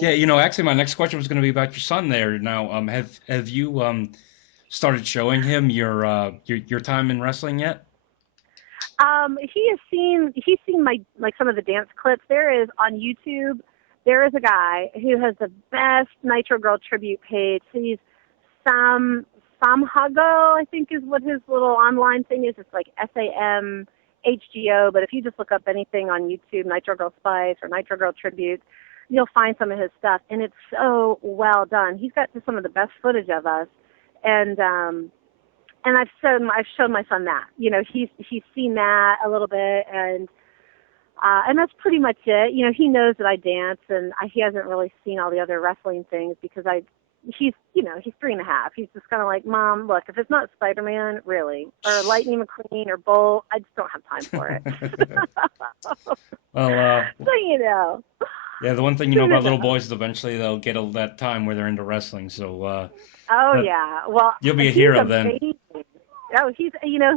Yeah, actually, my next question was going to be about your son there. Now, have you started showing him your time in wrestling yet? He's seen my like some of the dance clips. There is on YouTube. There is a guy who has the best Nitro Girl tribute page. He's Sam Hago, I think is what his little online thing is. It's like SAMHGO. But if you just look up anything on YouTube, Nitro Girl Spice or Nitro Girl tributes, you'll find some of his stuff, and it's so well done. He's got some of the best footage of us, and I've shown my son that. He's seen that a little bit, and that's pretty much it. He knows that I dance, and he hasn't really seen all the other wrestling things because he's 3.5. He's just kind of like, Mom, look, if it's not Spider-Man, really, or Lightning McQueen or Bolt, I just don't have time for it. Well, So. yeah, the one thing you know Soon about little enough. boys is eventually they'll get that time where they're into wrestling. So Oh but yeah. Well, you'll be a he's hero then. amazing. Oh, he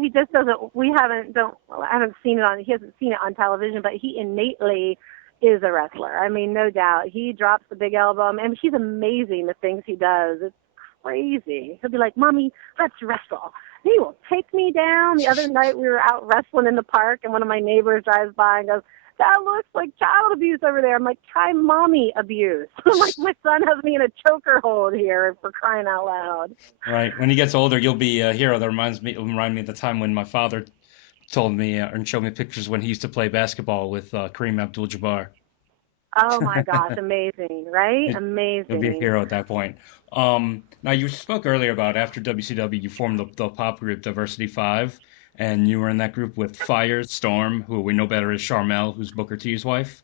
just doesn't. We haven't don't. I haven't seen it on. He hasn't seen it on television, but he innately is a wrestler. I mean, no doubt. He drops the big elbow, and he's amazing. The things he does, it's crazy. He'll be like, "Mommy, let's wrestle." He will take me down. The other night we were out wrestling in the park, and one of my neighbors drives by and goes, "That looks like child abuse over there." I'm like, "Try mommy abuse." I'm like, my son has me in a choker hold here for crying out loud. Right. When he gets older, you'll be a hero. That will remind me of the time when my father told me and showed me pictures when he used to play basketball with Kareem Abdul-Jabbar. Oh my gosh, amazing, right? It, you'll be a Amazing. hero at that point. Now you spoke earlier about after WCW, you formed the pop group Diversity Five, and you were in that group with Fire, Storm, who we know better as Charmel, who's Booker T's wife,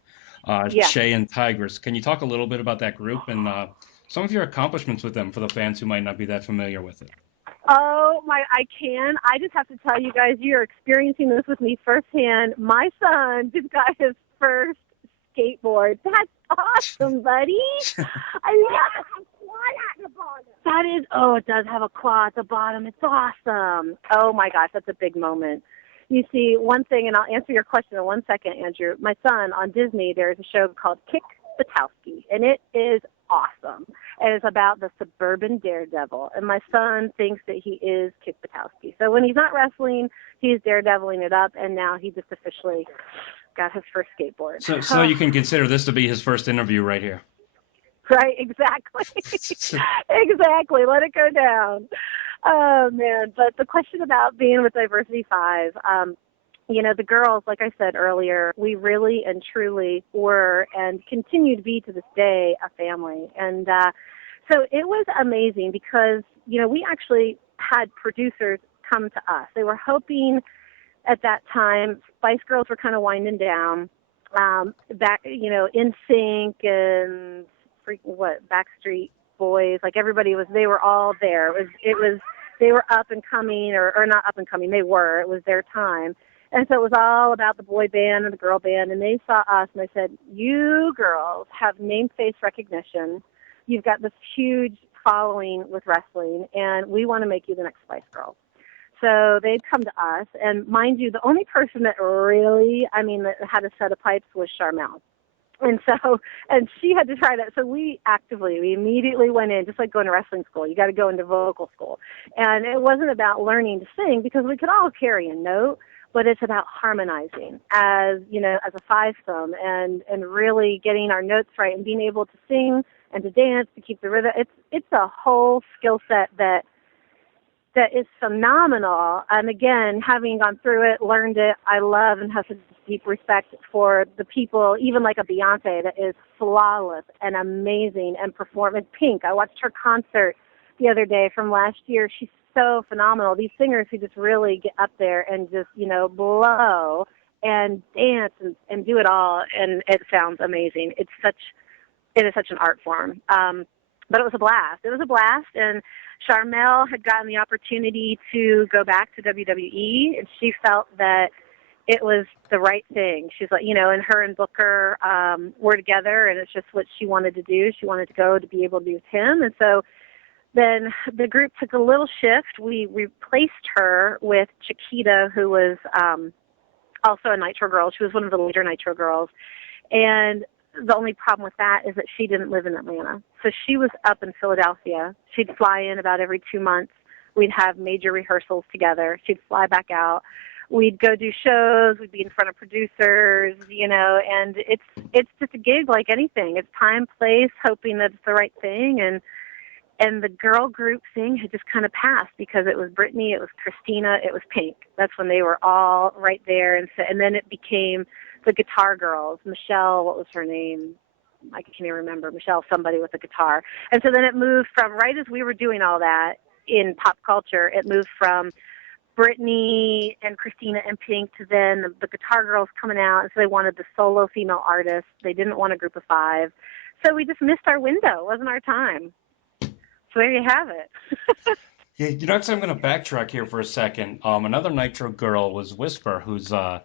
Yeah. Shay, and Tigress. Can you talk a little bit about that group and some of your accomplishments with them for the fans who might not be that familiar with it? Oh my, I can. I just have to tell you guys, you're experiencing this with me firsthand. My son just got his first skateboard. That's awesome, buddy. I mean, that is, oh, it does have a claw at the bottom. It's awesome. Oh my gosh, that's a big moment. You see, one thing, and I'll answer your question in 1 second, Andrew. My son, on Disney, there's a show called Kick Butowski, and it is awesome. And it's about the suburban daredevil. And my son thinks that he is Kick Butowski. So when he's not wrestling, he's daredeviling it up, and now he just officially got his first skateboard. So you can consider this to be his first interview right here. Right, exactly. Exactly. Let it go down. Oh man. But the question about being with Diversity Five, the girls, like I said earlier, we really and truly were and continue to be to this day a family. And so it was amazing because, we actually had producers come to us. They were hoping at that time, Spice Girls were kind of winding down. Back, In Sync and Backstreet Boys, like everybody they were all there. They were up and coming, or not up and coming, they were. It was their time. And so it was all about the boy band and the girl band, and they saw us and they said, "You girls have name face recognition. You've got this huge following with wrestling, and we want to make you the next Spice Girl." So they'd come to us, and mind you, the only person that really, that had a set of pipes was Charmel. And she had to try that. So we immediately went in, just like going to wrestling school. You got to go into vocal school. And it wasn't about learning to sing because we could all carry a note, but it's about harmonizing as a fivesome and really getting our notes right and being able to sing and to dance, to keep the rhythm. It's a whole skill set that is phenomenal. And again, having gone through it, learned it, I love and have a deep respect for the people, even like a Beyonce that is flawless and amazing and performance. Pink, I watched her concert the other day from last year. She's so phenomenal. These singers who just really get up there and just, blow and dance and do it all, and it sounds amazing. It is such an art form. But it was a blast. It was a blast, and Charmel had gotten the opportunity to go back to WWE, and she felt that it was the right thing. She's like, and her and Booker were together, and it's just what she wanted to do. She wanted to go to be able to be with him, and so then the group took a little shift. We replaced her with Chiquita, who was also a Nitro girl. She was one of the later Nitro girls, and the only problem with that is that she didn't live in Atlanta. So she was up in Philadelphia. She'd fly in about every 2 months. We'd have major rehearsals together. She'd fly back out. We'd go do shows. We'd be in front of producers, and it's just a gig like anything. It's time, place, hoping that it's the right thing. And the girl group thing had just kind of passed because it was Brittany, it was Christina, it was Pink. That's when they were all right there. And then it became the guitar girls. Michelle, what was her name? I can't even remember. Michelle, somebody with a guitar. And so then it moved from, right as we were doing all that in pop culture, it moved from Brittany and Christina and Pink to then the guitar girls coming out. And so they wanted the solo female artists. They didn't want a group of 5. So we just missed our window. It wasn't our time. So there you have it. Yeah, actually, I'm going to backtrack here for a second. Another Nitro girl was Whisper, whose real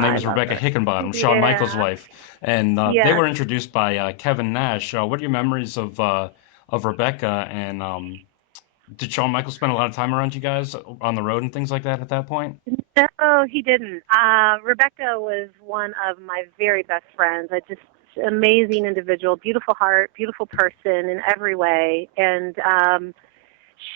name I is love Rebecca her. Hickenbottom, Shawn Michaels' Yeah. wife, and they Yes. were introduced by Kevin Nash. What are your memories of Rebecca, and did Shawn Michaels spend a lot of time around you guys on the road and things like that at that point? No, he didn't. Rebecca was one of my very best friends. I just amazing individual, beautiful heart, beautiful person in every way. And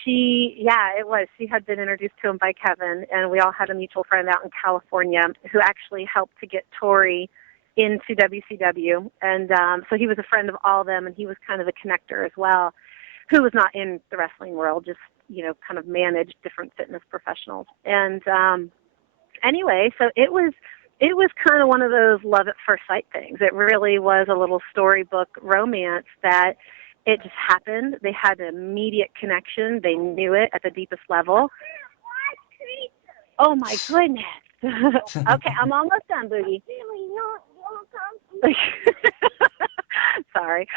she had been introduced to him by Kevin, and we all had a mutual friend out in California who actually helped to get Tori into WCW. And so he was a friend of all of them, and he was kind of a connector as well, who was not in the wrestling world, just, kind of managed different fitness professionals. And anyway, so it was kind of one of those love at first sight things. It really was a little storybook romance that it just happened. They had an immediate connection. They knew it at the deepest level. Oh my goodness. Okay, I'm almost done, Boogie. Sorry.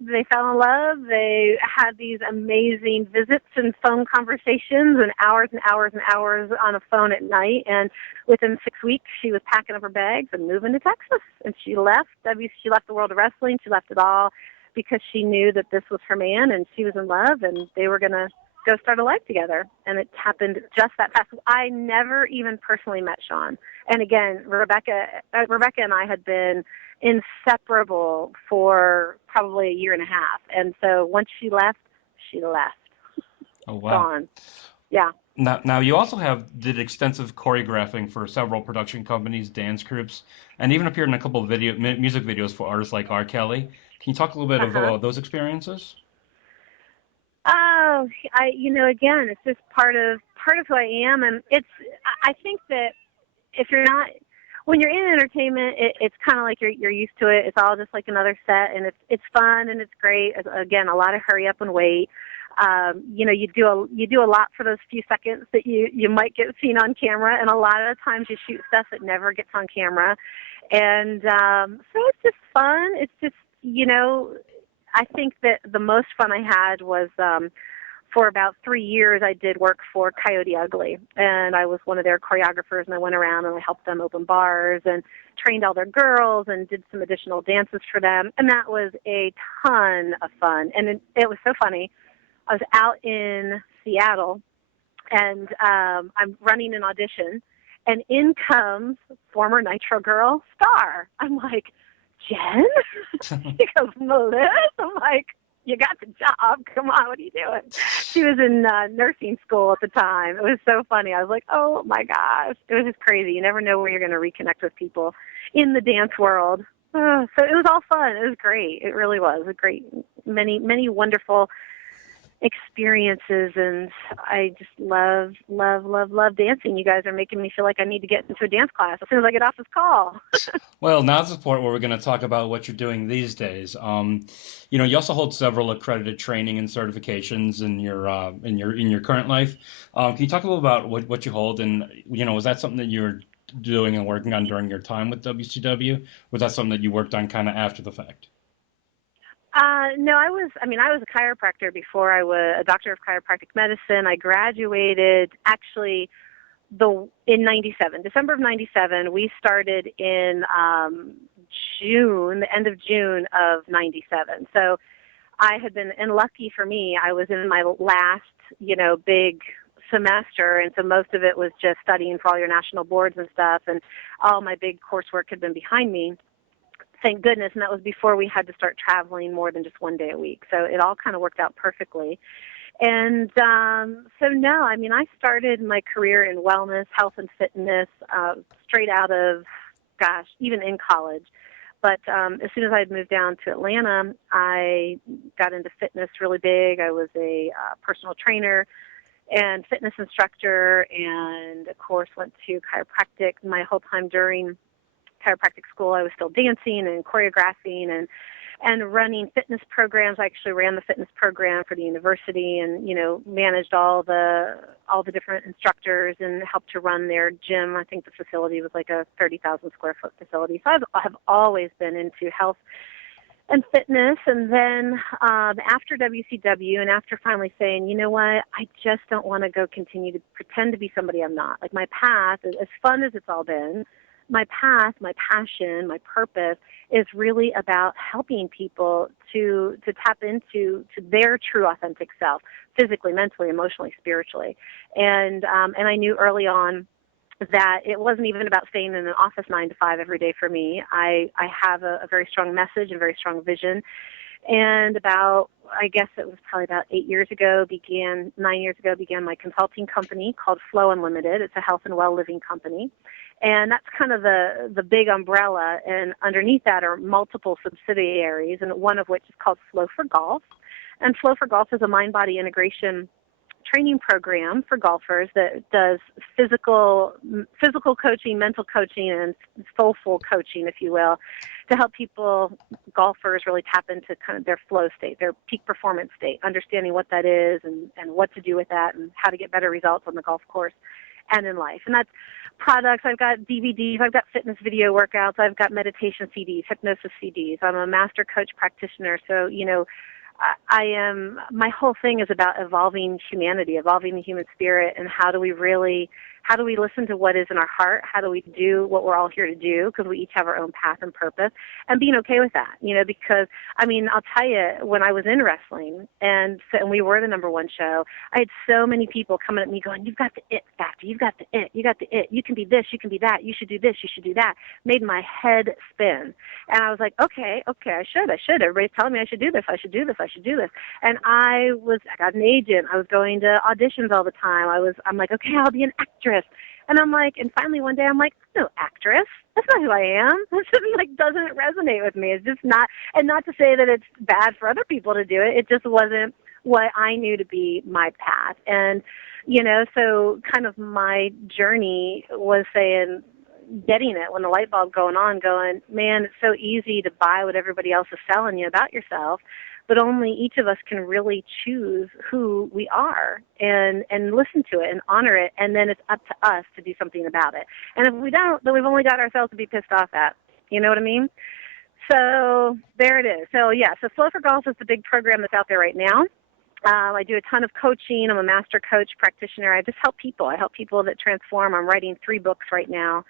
They fell in love. They had these amazing visits and phone conversations and hours on a phone at night. And within 6 weeks, she was packing up her bags and moving to Texas. And she left. She left the world of wrestling. She left it all because she knew that this was her man and she was in love and they were going to go start a life together. And it happened just that fast. I never even personally met Shawn. And again, Rebecca and I had been inseparable for probably a year and a half. And so once she left, she left. Oh wow! Gone. Yeah. Now you also did extensive choreographing for several production companies, dance groups, and even appeared in a couple of music videos for artists like R. Kelly. Can you talk a little bit Uh-huh. about those experiences? Oh, again, it's just part of who I am. And I think that if you're not, when you're in entertainment, it's kind of like you're used to it. It's all just like another set, and it's fun and it's great. Again, a lot of hurry up and wait. You do a lot for those few seconds that you might get seen on camera, and a lot of the times you shoot stuff that never gets on camera. And so it's just fun. It's just I think that the most fun I had was for about 3 years, I did work for Coyote Ugly, and I was one of their choreographers, and I went around and I helped them open bars and trained all their girls and did some additional dances for them, and that was a ton of fun. And it was so funny. I was out in Seattle, and I'm running an audition, and in comes former Nitro girl Star. I'm like, Jen? She goes, Melissa? I'm like, you got the job. Come on, what are you doing? She was in nursing school at the time. It was so funny. I was like, oh, my gosh. It was just crazy. You never know where you're going to reconnect with people in the dance world. So it was all fun. It was great. It really was a great, many wonderful experiences, and I just love dancing. You guys are making me feel like I need to get into a dance class as soon as I get off this call. Well, now's the part where we're going to talk about what you're doing these days. You also hold several accredited training and certifications in your current life. Can you talk a little about what you hold, and was that something that you were doing and working on during your time with WCW? Was that something that you worked on kind of after the fact? No, I was a chiropractor before I was a doctor of chiropractic medicine. I graduated actually in 97, December of 97. We started in June, the end of June of 97. So I had been, and lucky for me, I was in my last, big semester, and so most of it was just studying for all your national boards and stuff, and all my big coursework had been behind me. Thank goodness, and that was before we had to start traveling more than just one day a week. So it all kind of worked out perfectly. And so no, I mean, I started my career in wellness, health and fitness, straight out of, gosh, even in college. But as soon as I had moved down to Atlanta, I got into fitness really big. I was a personal trainer and fitness instructor, and of course went to chiropractic. My whole time during chiropractic school, I was still dancing and choreographing and running fitness programs. I actually ran the fitness program for the university, and managed all the different instructors and helped to run their gym. I think the facility was like a 30,000 square foot facility. So I have always been into health and fitness. And then after WCW, and after finally saying, you know what, I just don't want to go continue to pretend to be somebody I'm not. Like, my path, as fun as it's all been, my path, my passion, my purpose is really about helping people to tap into their true authentic self, physically, mentally, emotionally, spiritually. And I knew early on that it wasn't even about staying in an office 9 to 5 every day for me. I have a very strong message and very strong vision. And I guess it was probably about 9 years ago, began my consulting company called Flow Unlimited. It's a health and well living company. And that's kind of the big umbrella. And underneath that are multiple subsidiaries, and one of which is called Flow for Golf. And Flow for Golf is a mind-body integration training program for golfers that does physical coaching, mental coaching, and soulful coaching, if you will, to help golfers really tap into kind of their flow state, their peak performance state, understanding what that is and what to do with that and how to get better results on the golf course and in life. And that's products. I've got DVDs. I've got fitness video workouts. I've got meditation CDs, hypnosis CDs. I'm a master coach practitioner. So, my whole thing is about evolving humanity, evolving the human spirit, and how do we listen to what is in our heart? How do we do what we're all here to do? Because we each have our own path and purpose, and being okay with that, because, I'll tell you, when I was in wrestling and we were the #1 show, I had so many people coming at me going, you've got the it factor, you've got the it, you can be this, you can be that, you should do this, you should do that. Made my head spin. And I was like, okay, I should. Everybody's telling me I should do this. And I got an agent. I was going to auditions all the time. I'm like, okay, I'll be an actress. And I'm like, and finally one day I'm like, no, actress. That's not who I am. This doesn't resonate with me. It's just not, and not to say that it's bad for other people to do it. It just wasn't what I knew to be my path. And, so kind of my journey was getting it when the light bulb going, man, it's so easy to buy what everybody else is selling you about yourself, but only each of us can really choose who we are and listen to it and honor it, and then it's up to us to do something about it. And if we don't, then we've only got ourselves to be pissed off at. You know what I mean? So there it is. So Flow for Golf is the big program that's out there right now. I do a ton of coaching. I'm a master coach practitioner. I just help people. I help people that transform. I'm writing 3 books right now.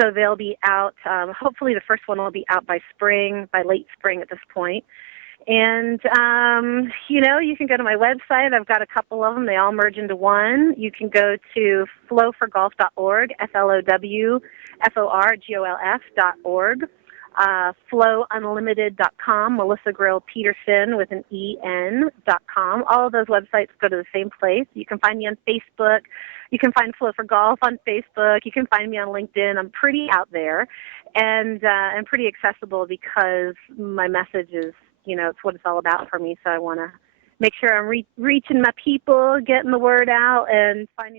So they'll be out, hopefully the first one will be out by late spring at this point. And, you can go to my website. I've got a couple of them. They all merge into one. You can go to flowforgolf.org, FLOWFORGOLF.org, flowunlimited.com, Melissa Grill Peterson with an EN.com. All of those websites go to the same place. You can find me on Facebook. You can find Flow for Golf on Facebook. You can find me on LinkedIn. I'm pretty out there and pretty accessible because my message is, it's what it's all about for me. So I want to make sure I'm reaching my people, getting the word out, and finding